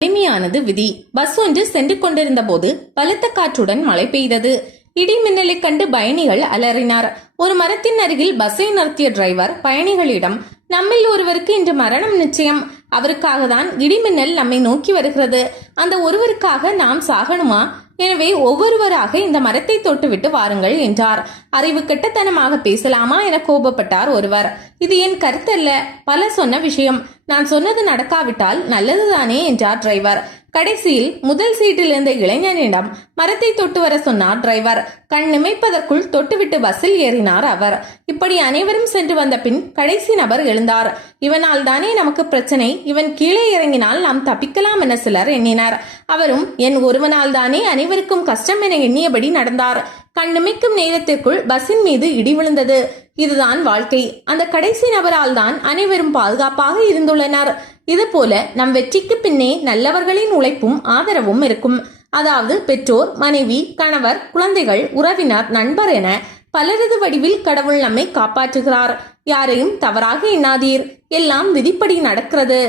கடுமையானது விதி. பஸ் ஒன்று சென்று கொண்டிருந்த போது பலத்த காற்றுடன் மழை பெய்தது. இடி மின்னலை கண்டு பயணிகள் அலறினார். ஒரு மரத்தின் அருகில் பஸ்ஸை நிறுத்திய டிரைவர் பயணிகளிடம், நம்மில் ஒருவருக்கு இன்று மரணம் நிச்சயம். அவருக்காக தான் இடிமின்னல் நம்மை நோக்கி வருகிறது. அந்த ஒருவருக்காக நாம் சாகணுமா? எனவே ஒவ்வொருவராக இந்த மரத்தை தொட்டுவிட்டு வாருங்கள் என்றார். அறிவு கெட்டத்தனமாக பேசலாமா என கோபப்பட்டார் ஒருவர். இது என் கருத்தல்ல, பல சொன்ன விஷயம். நான் சொன்னது நடக்காவிட்டால் நல்லதுதானே என்றார் டிரைவர். கடைசியில் முதல் சீட்டில் இருந்த இளைஞனிடம் மரத்தை தொட்டு வர சொன்னார் டிரைவர். கண் நிமைப்பதற்குள் தொட்டுவிட்டு பஸ்ஸில் ஏறினார் அவர். இப்படி அனைவரும் சென்று வந்த பின் கடைசி நபர் எழுந்தார். இவனால் தானே நமக்கு பிரச்சனை, இவன் கீழே இறங்கினால் நாம் தப்பிக்கலாம் என சிலர் எண்ணினார். அவரும் என் ஒருவனால் தானே அனைவருக்கும் கஷ்டம் என எண்ணியபடி நடந்தார். கண்ணிமைக்கும் நேரத்திற்குள் பஸ்ஸின் மீது இடி விழுந்தது. இதுதான் வாழ்க்கை. அந்த கடைசி நபரால் தான் அனைவரும் பாதுகாப்பாக இருந்துள்ளனர். இதுபோல நம் வெற்றிக்கு பின்னே நல்லவர்களின் உழைப்பும் ஆதரவும் இருக்கும். அதாவது பெற்றோர், மனைவி, கணவர், குழந்தைகள், உறவினர், நண்பர் என பலரது வடிவில் கடவுள் நம்மை காப்பாற்றுகிறார். யாரையும் தவறாக எண்ணாதீர். எல்லாம் விதிப்படி நடக்கிறது.